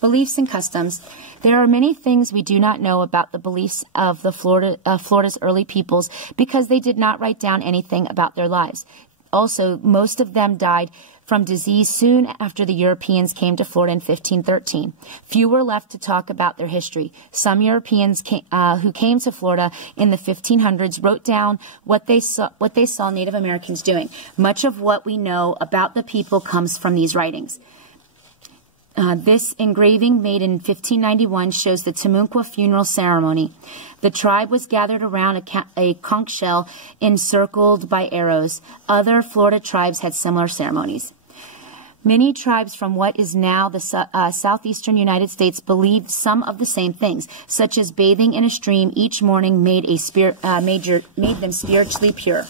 Beliefs and customs. There are many things we do not know about the beliefs of Florida's early peoples because they did not write down anything about their lives. Also, most of them died from disease soon after the Europeans came to Florida in 1513. Few were left to talk about their history. Some Europeans who came to Florida in the 1500s wrote down what they saw Native Americans doing. Much of what we know about the people comes from these writings. This engraving, made in 1591, shows the Timucua funeral ceremony. The tribe was gathered around a conch shell encircled by arrows. Other Florida tribes had similar ceremonies. Many tribes from what is now the southeastern United States believed some of the same things, such as bathing in a stream each morning made them spiritually pure.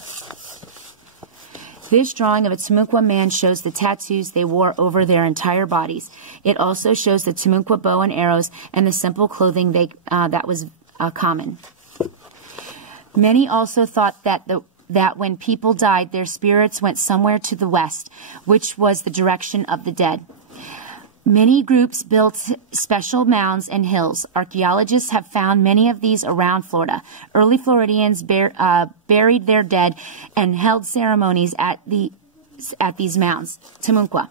This drawing of a Timucua man shows the tattoos they wore over their entire bodies. It also shows the Timucua bow and arrows and the simple clothing that was common. Many also thought that when people died, their spirits went somewhere to the west, which was the direction of the dead. Many groups built special mounds and hills. Archaeologists have found many of these around Florida. Early Floridians buried their dead and held ceremonies at these mounds. Timucua.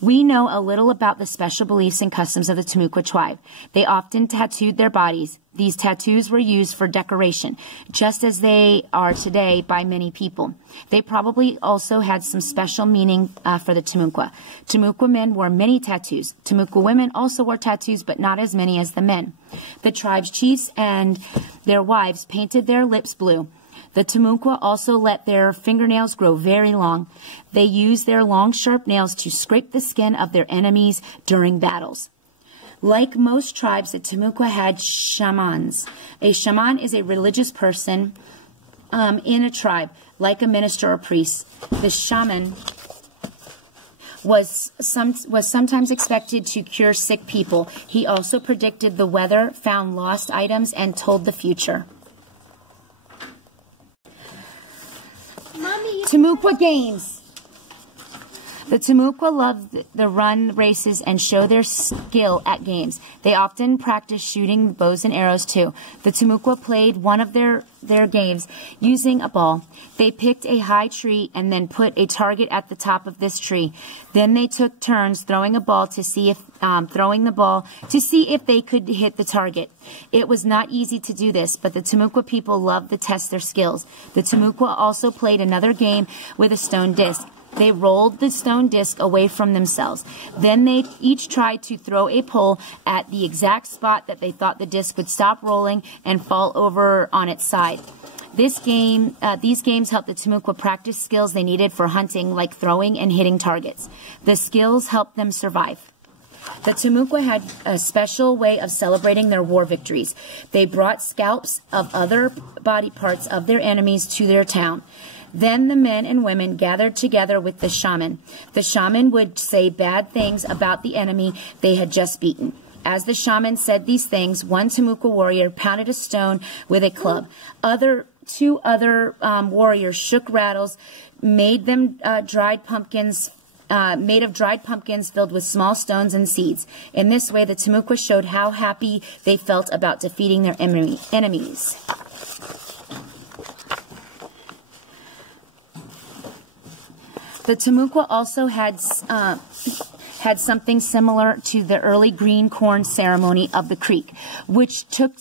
We know a little about the special beliefs and customs of the Timucua tribe. They often tattooed their bodies. These tattoos were used for decoration, just as they are today by many people. They probably also had some special meaning for the Timucua. Timucua men wore many tattoos. Timucua women also wore tattoos, but not as many as the men. The tribe's chiefs and their wives painted their lips blue. The Timucua also let their fingernails grow very long. They used their long, sharp nails to scrape the skin of their enemies during battles. Like most tribes, the Timucua had shamans. A shaman is a religious person in a tribe, like a minister or priest. The shaman was sometimes expected to cure sick people. He also predicted the weather, found lost items, and told the future. Timucua games. The Timucua loved the run races and show their skill at games. They often practiced shooting bows and arrows too. The Timucua played one of their games using a ball. They picked a high tree and then put a target at the top of this tree. Then they took turns throwing a ball to see if they could hit the target. It was not easy to do this, but the Timucua people loved to test their skills. The Timucua also played another game with a stone disc. They rolled the stone disc away from themselves. Then they each tried to throw a pole at the exact spot that they thought the disc would stop rolling and fall over on its side. These games helped the Timucua practice skills they needed for hunting, like throwing and hitting targets. The skills helped them survive. The Timucua had a special way of celebrating their war victories. They brought scalps of other body parts of their enemies to their town. Then the men and women gathered together with the shaman. The shaman would say bad things about the enemy they had just beaten. As the shaman said these things, one Timucua warrior pounded a stone with a club. Two other warriors shook rattles, made of dried pumpkins filled with small stones and seeds. In this way, the Timucua showed how happy they felt about defeating their enemies. The Timucua also had something similar to the early green corn ceremony of the creek, which took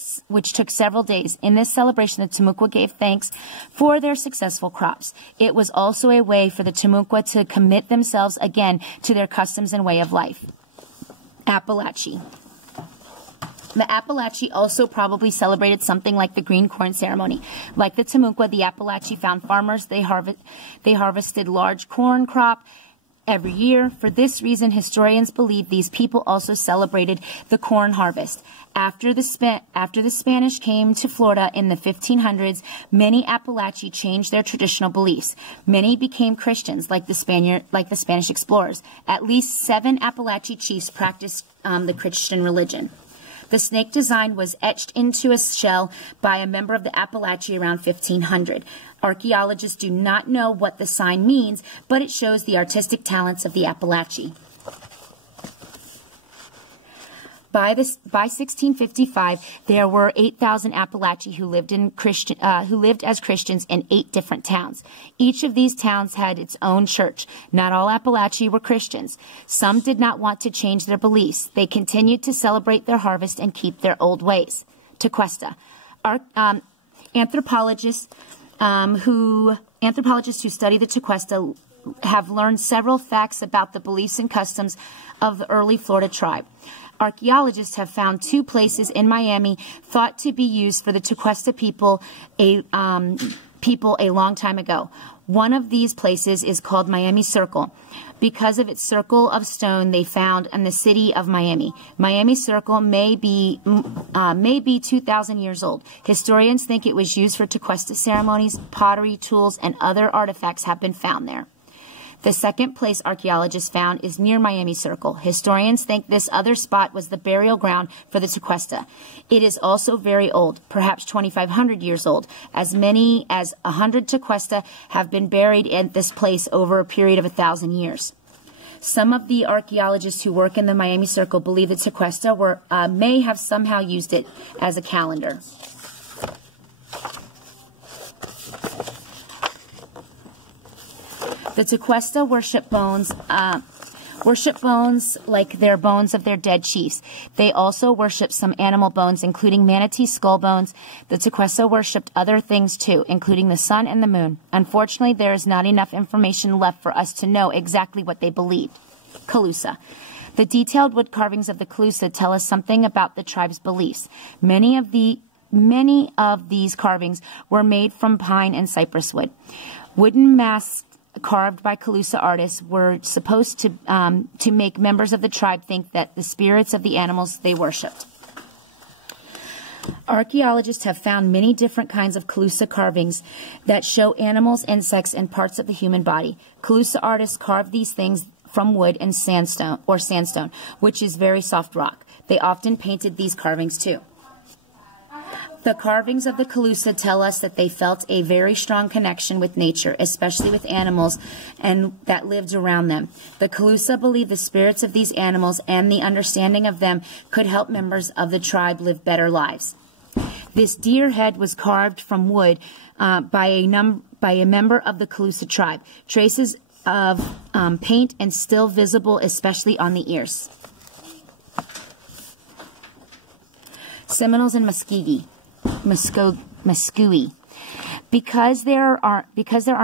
several days. In this celebration, the Timucua gave thanks for their successful crops. It was also a way for the Timucua to commit themselves again to their customs and way of life. Appalachia. The Appalachia also probably celebrated something like the green corn ceremony. Like the Timucua, the Appalachia found farmers. They harvested large corn crop every year. For this reason, historians believe these people also celebrated the corn harvest. After the Spanish came to Florida in the 1500s, many Appalachia changed their traditional beliefs. Many became Christians, like the Spanish explorers. At least 7 Appalachia chiefs practiced the Christian religion. The snake design was etched into a shell by a member of the Appalachia around 1500. Archaeologists do not know what the sign means, but it shows the artistic talents of the Appalachia. By 1655, there were 8,000 Appalachians who lived as Christians in 8 different towns. Each of these towns had its own church. Not all Appalachians were Christians. Some did not want to change their beliefs. They continued to celebrate their harvest and keep their old ways. Tequesta. Anthropologists who study the Tequesta have learned several facts about the beliefs and customs of the early Florida tribe. Archaeologists have found 2 places in Miami thought to be used for the Tequesta people a long time ago. One of these places is called Miami Circle because of its circle of stone they found in the city of Miami. Miami Circle may be 2,000 years old. Historians think it was used for Tequesta ceremonies. Pottery, tools, and other artifacts have been found there. The second place archaeologists found is near Miami Circle. Historians think this other spot was the burial ground for the Tequesta. It is also very old, perhaps 2,500 years old. As many as 100 Tequesta have been buried in this place over a period of 1,000 years. Some of the archaeologists who work in the Miami Circle believe the Tequesta may have somehow used it as a calendar. The Tequesta worship bones like they're bones of their dead chiefs. They also worship some animal bones, including manatee skull bones. The Tequesta worshipped other things too, including the sun and the moon. Unfortunately, there is not enough information left for us to know exactly what they believed. Calusa. The detailed wood carvings of the Calusa tell us something about the tribe's beliefs. Many of these carvings were made from pine and cypress wood. Wooden masks carved by Calusa artists were supposed to make members of the tribe think that the spirits of the animals they worshipped. Archaeologists have found many different kinds of Calusa carvings that show animals, insects, and parts of the human body. Calusa artists carved these things from wood and sandstone, which is very soft rock. They often painted these carvings too. The carvings of the Calusa tell us that they felt a very strong connection with nature, especially with animals and that lived around them. The Calusa believed the spirits of these animals and the understanding of them could help members of the tribe live better lives. This deer head was carved from wood by a member of the Calusa tribe. Traces of paint and still visible, especially on the ears. Seminoles and Muscogee. Because there are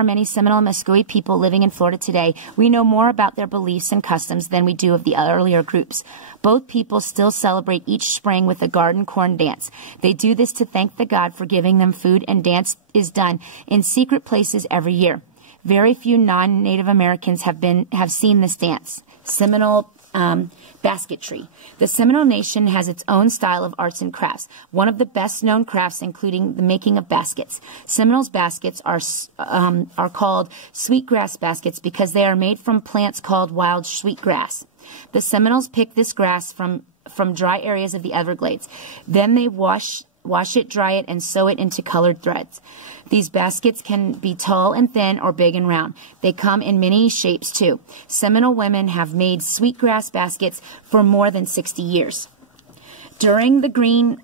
many Seminole and Muscogee people living in Florida today, we know more about their beliefs and customs than we do of the earlier groups. Both people still celebrate each spring with a garden corn dance. They do this to thank the God for giving them food, and dance is done in secret places every year. Very few non-Native Americans have seen this dance. Seminole basketry. The Seminole Nation has its own style of arts and crafts. One of the best-known crafts, including the making of baskets. Seminoles baskets are called sweetgrass baskets because they are made from plants called wild sweetgrass. The Seminoles pick this grass from dry areas of the Everglades. Then they wash it, dry it, and sew it into colored threads. These baskets can be tall and thin or big and round. They come in many shapes, too. Seminole women have made sweetgrass baskets for more than 60 years. During the green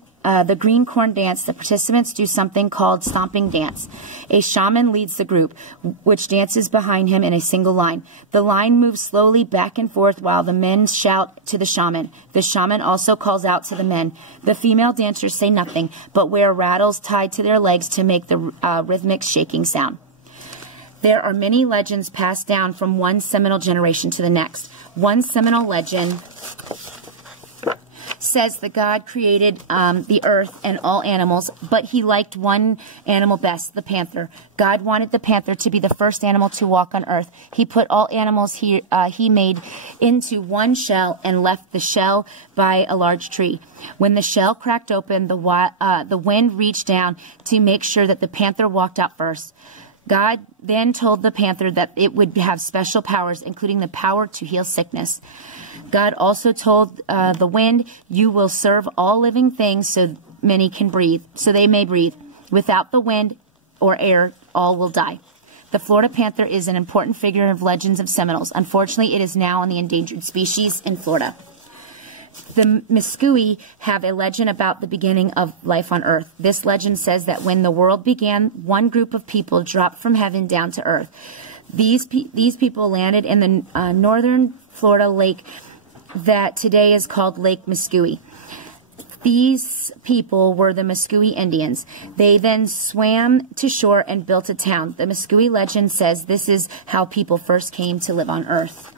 corn dance, the participants do something called stomping dance. A shaman leads the group, which dances behind him in a single line. The line moves slowly back and forth while the men shout to the shaman. The shaman also calls out to the men. The female dancers say nothing, but wear rattles tied to their legs to make the rhythmic shaking sound. There are many legends passed down from one Seminole generation to the next. One Seminole legend says that God created the earth and all animals, but he liked one animal best, the panther. God wanted the panther to be the first animal to walk on earth. He put all animals he made into one shell and left the shell by a large tree. When the shell cracked open, the wind reached down to make sure that the panther walked out first. God then told the panther that it would have special powers, including the power to heal sickness. God also told the wind, "You will serve all living things so they may breathe. Without the wind or air, all will die." The Florida panther is an important figure of legends of Seminoles. Unfortunately, it is now on the endangered species in Florida. The Muscogee have a legend about the beginning of life on Earth. This legend says that when the world began, one group of people dropped from heaven down to Earth. These people landed in the northern Florida lake that today is called Lake Muscogee. These people were the Muscogee Indians. They then swam to shore and built a town. The Muscogee legend says this is how people first came to live on Earth.